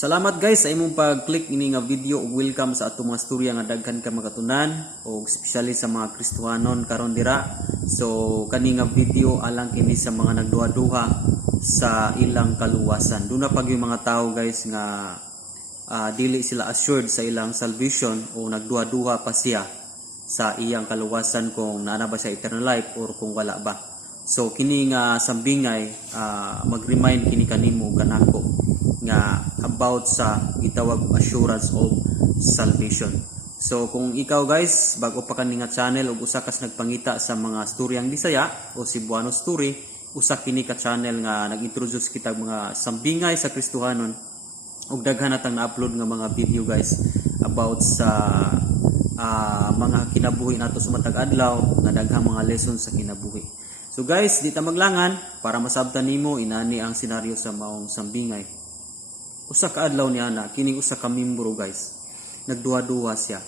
Salamat guys sa imong pag-click ini nga video ug welcome sa atong mga storya nga daghan ka makatunan ug especially sa mga Kristohanon karon dira. So kani nga video alang kini sa mga nagduha-duha sa ilang kaluwasan. Duna pag yung mga tao guys nga dili sila assured sa ilang salvation o nagduha-duha pa siya sa iyang kaluwasan kung naa ba sa eternal life or kung wala ba. So kini nga sambingay mag-remind kini kanimo kanako nga about sa gitawag assurance of salvation. So kung ikaw guys bago pa kani nga channel ug usa kas nagpangita sa mga storyang Bisaya o Cebuano story, usa kini ka channel nga nag-introduce kita mga sambingay sa Kristohanon ug daghan natang na-upload nga mga video guys about sa mga kinabuhi nato sa matag adlaw nga daghang mga lessons sa kinabuhi. So guys, di ta maglangan para masabtan nimo inani ang senaryo sa maong sambingay. Usa ka adlaw niya na kining usa ka membro guys. Nagduha-duha siya.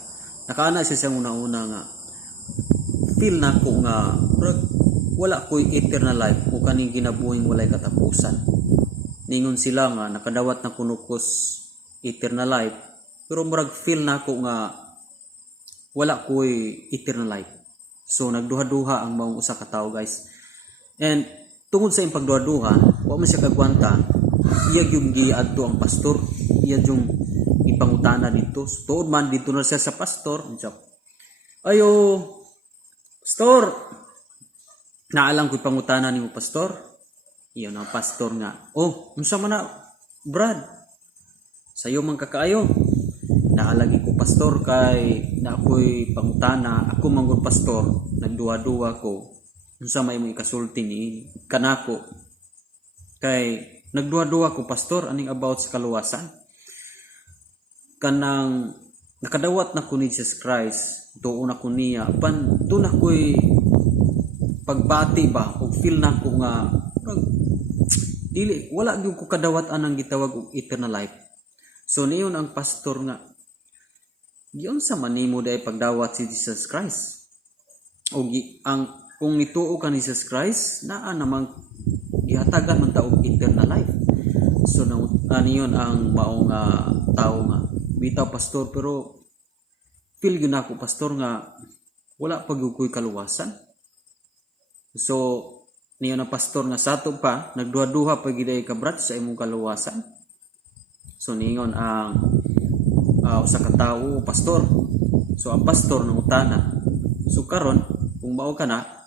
Nakaana siya sa una-una nga feel nako nga wala ko'y eternal life o kaning ginabuhing walay katapusan. Ningon sila nga nakadawat na kunukos eternal life pero murag feel nako nga wala ko'y eternal life. So nagduha-duha ang maong usa ka tawo guys. And tungod sa iyang pagduha-duha, wa man siya kagwanta, iya yung giadto ang pastor, iya yung ipangutana dito. So, tuod man dito na siya sa pastor. Ayo, pastor, naalang ko ipangutana ni mo pastor. Iyon ang pastor nga. Oh, unsa man na, Brad? Sayo man kakaayo. Naalagi ko pastor kay na ako'y pangutana. Ako manggod pastor, nagduwa-duwa ko. Unsa may mo ikasulti ni kanako. Kay nagduwa-duwa ko pastor aning about sa kaluwasan. Kanang nakadawat na ko ni Jesus Christ, doon ako niya. Doon ako'y pagbati ba o feel na ko nga dili wala gyud ko kadawat anang gitawag og eternal life. So niyon ang pastor nga giyon sa manimo day pagdawat si Jesus Christ. O ang kung nituo ka ni Jesus Christ, naa namang ihatagan man ta og eternal life. So niyon ang maong tao nga bitaw pastor pero feel gyud nako pastor nga wala pa gyud ko'y kaluwasan. So niyon ang pastor nga sato pa nagduha-duha pa gid ka brat sa imong kaluwasan. So ningon ang usa ka tawo pastor. So ang pastor nangutana. So karon kung mao ka na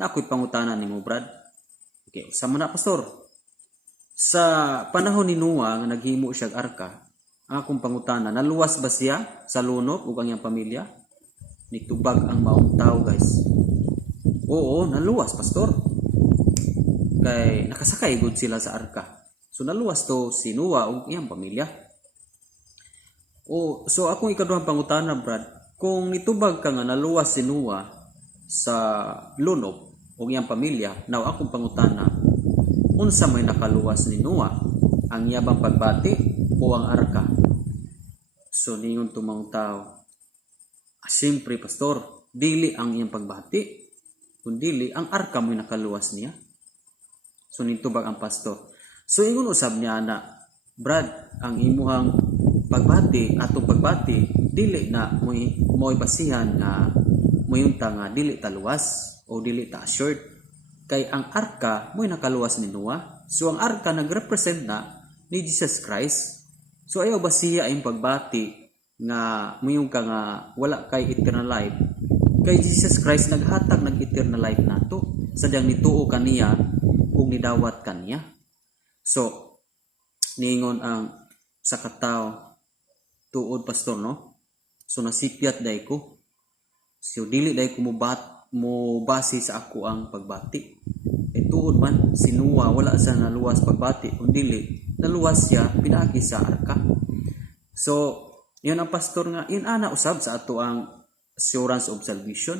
ako'y pangutana nimo brad. Okay, sama na pastor. Sa panahon ni Noah nga naghimo siya og arka, ang akong pangutana, naluwas ba siya sa lunok ug ang iyang pamilya? Nitubag ang maong tao guys. Oo, naluwas pastor. Kay nakasakay gud sila sa arka. So naluwas to si Noah ug iyang pamilya. So akong ikaduhang pangutana brad, kung nitubag ka nga naluwas si Noah sa lunok ug iyang pamilya, now akong pangutana, unsa may nakaluwas ni Noah, ang yabang pagbati o ang arka? So ningon tumang tao, siyempre pastor, dili ang iyang pagbati, kundi ang arka mo nakaluwas niya. So nitubag ang pastor. So ingon usab niya na, Brad, ang imuhang pagbati atong pagbati dili na mo'y basihan nga moyunta nga dili taluwas o dili ta assured kay ang arka mo'y nakaluwas ni Noah. So ang arka nagrepresent na ni Jesus Christ. So ayaw ba siya ang pagbati nga moyong ka nga wala kay eternal life kay Jesus Christ naghatag ng eternal life nato sadyang nituo kaniya ug nidawat kaniya. So ningon ang sa kataw tuod pastor no. So nasipyat day ko. So dili day ko mo base sa ako ang pagbati. Tuod man si Noah wala sa naluwas pagbati kundi naluwas siya pinaagi sa arka. So yun ang pastor nga yun ana usab sa ato ang assurance of salvation.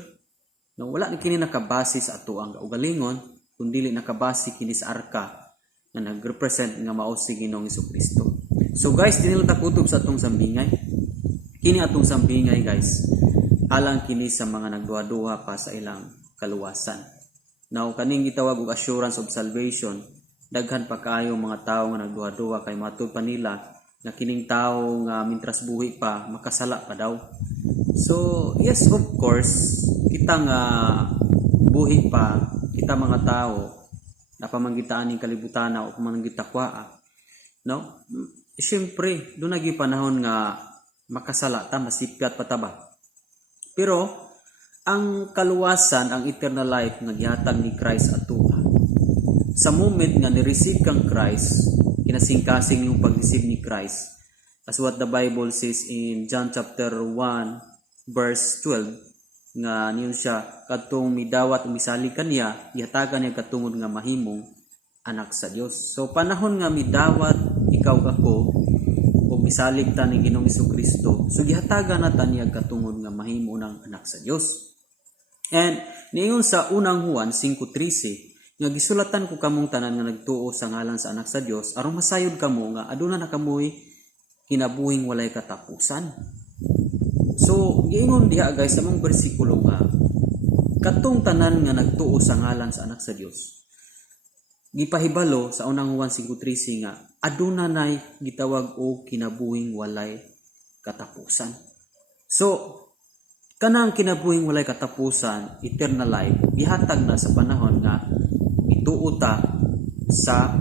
No, wala ni kini nakabase sa ato ang kaugalingon kundi nakabase kini sa arka na nagrepresent nga mao si Ginoong Hesukristo. So guys, dinili ta kutob sa atong sambingay. Kini atong sambingay guys alang kini sa mga nagduha-duha pa sa ilang kaluwasan. Now kaning gitawag og assurance of salvation, daghan pa kaayo mga tawo nga nagduha-duha kay matud pa nila nga kining tawo nga mintras buhi pa makasala pa daw. So yes, of course, kita nga buhi pa, kita mga tao napamanggitaan ning kalibutan o kumanggitakwa, no? Siyempre doon nagi panahon nga makasala ta, masipyat pa ta ba. Pero ang kaluwasan, ang eternal life nga gihatag ni Christ atuha, sa moment nga ni-receive kang Christ, kinasingkasing yung pag-receive ni Christ, as what the Bible says in John chapter 1 verse 12, nga niyon siya katong midawat umisali kaniya, gihatagan niya katungod nga mahimong anak sa Dios. So panahon nga midawat ikaw ako o misalig ta ni Ginoong Jesucristo, so gihatagan nata niya katungod nga mahimo ng anak sa Dios. And niyon sa unang Juan 5:13 nga gisulatan ko kamong tanan nga nagtuo sa ngalan sa anak sa Dios aron masayod kamo nga aduna na kamoy kinabuhing walay katapusan. So, giingon diha guys sa mong bersikulo nga katong tanan nga nagtuo sa ngalan sa anak sa Dios, gipahibalo sa unang Juan 5:13 nga aduna nay gitawag og kinabuhing walay katapusan. So, kanang kinabuhing walay katapusan, eternal life, gihatag na sa panahon nga mituo ta sa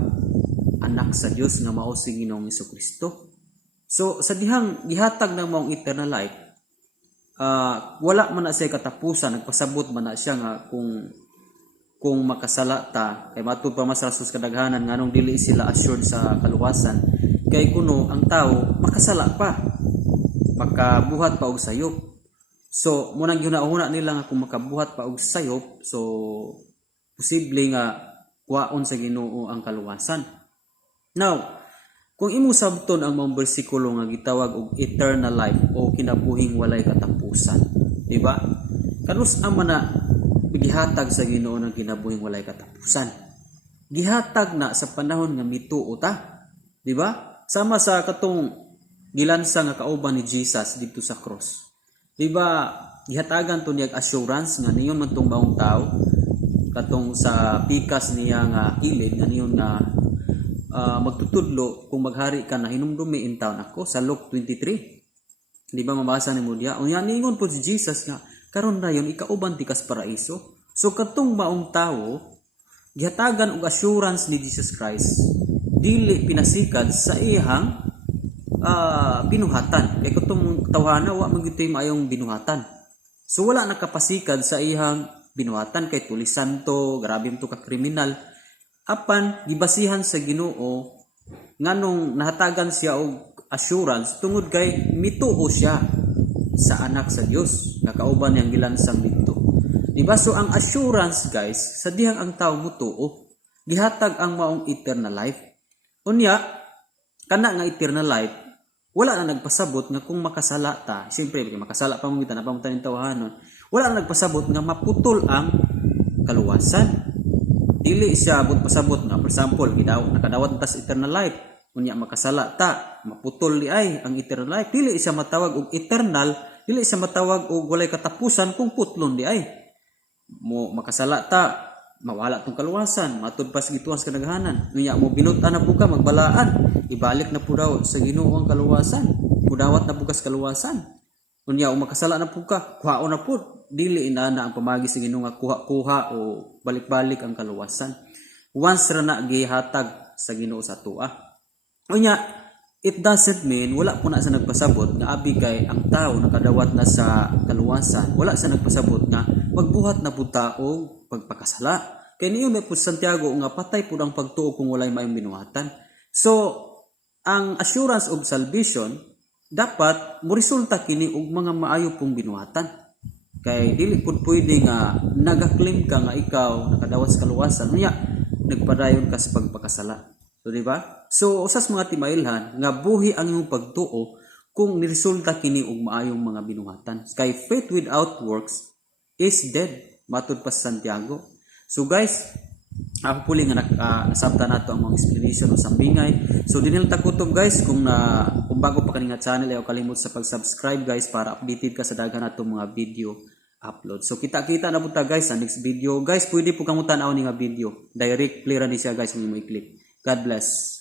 anak sa Dios nga mao si Ginoong Jesucristo. So, sa dihang gihatag ng maong eternal life, wala man na siya katapusan, nagpasabot man na siya nga kung makasala ta, kay matud pa mas rasos kadaghanan nganong dili sila assured sa kaluwasan, kay kuno ang tao makasala pa, makabuhat pa og sayop. So munang gihuna-una nila nga kung makabuhat pa og sayop, so posible nga kuwaon sa Ginoo ang kaluwasan. Now, kung imo sabton ang mga bersikulo nga gitawag og eternal life o kinabuhing walay katapusan, di ba? Kanus ang mana gihatag sa Ginoo ng kinabuhing walay katapusan. Gihatag na sa panahon nga mituo ta, di ba? Sama sa katong gilansa nga kauban ni Jesus dito sa cross. Di ba? Gihatagan to niya assurance nga niyon man tong maong tao katong sa pikas niya nga ilid nga niyon nga magtutudlo kung maghari ka na hinumdumi in town ako sa Luke 23. Di ba mabasa ni mo diya? Unya ningon po si Jesus nga karon dayon ikauban ti kas paraiso. So katong maong tawo gihatagan og assurance ni Jesus Christ, dili pinasikad sa ihang binuhatan. Kay katong tawhana wa man gitoy maayong binuhatan. So wala nakapasikad sa ihang binuhatan kay tulisan to, grabe to ka kriminal. Apan gibasihan sa Ginoo nganong nahatagan siya og assurance tungod kay mituo siya sa anak sa Dios nga kauban yang gilansang didto. Diba? So ang assurance guys, sa dihang ang tao mutuo, gihatag ang maong eternal life. Unya kana nga eternal life, wala na nagpasabot nga kung makasala ta, siyempre makasala pa mo kita na pamutan tawahanon, wala na nagpasabot nga maputol ang kaluwasan. Dili siya abot pasabot nga, for example, nakadawat tas eternal life, unya makasala ta, maputol li ay ang eternal life. Dili siya matawag og eternal, dili siya matawag og walay katapusan kung putlon di ay. Mo makasala ta, mawala tong kaluwasan, matud pa sa gituan sa kadaghanan. Unya mo binutan na po ka magbalaan, ibalik na po daw sa Ginoo ang kaluwasan. Mudawat na po ka sa kaluwasan. Unya makasala na po ka, kuhaon na po. Dili inana ang pamagi sa Ginoo nga kuha-kuha o balik-balik ang kaluwasan. Once ra na gihatag sa Ginoo sa tua. Unya, it doesn't mean wala po na sa nagpasabot nga abi kay ang tao nakadawat na sa kaluwasan. Wala sa nagpasabot nga magbuhat na buta og pagpakasala. Kay niyo may po Santiago nga patay po ang pagtuo kung walay maayong binuhatan. So, ang assurance of salvation dapat mo resulta kini og mga maayo pong binuhatan. Kay dili pud pwede nga nagaklaim ka nga ikaw nakadawat sa kaluwasan unya nagpadayon ka sa pagpakasala. So di ba? So usas mga timailhan nga buhi ang imong pagtuo kung niresulta kini og maayong mga binuhatan. Kay faith without works is dead, matud pa sa Santiago. So guys, ako puli nga nasabta nato ang mga explanation o sambingay. So dinil ta kutob guys kung bago pa kaninga channel ayaw kalimot sa pag-subscribe guys para updated ka sa daghan nato mga video upload. So kita-kita na punta guys sa next video. Guys, pwede po kang tanaw ni nga video. Direct play ra ni siya guys kung mo i-click. God bless.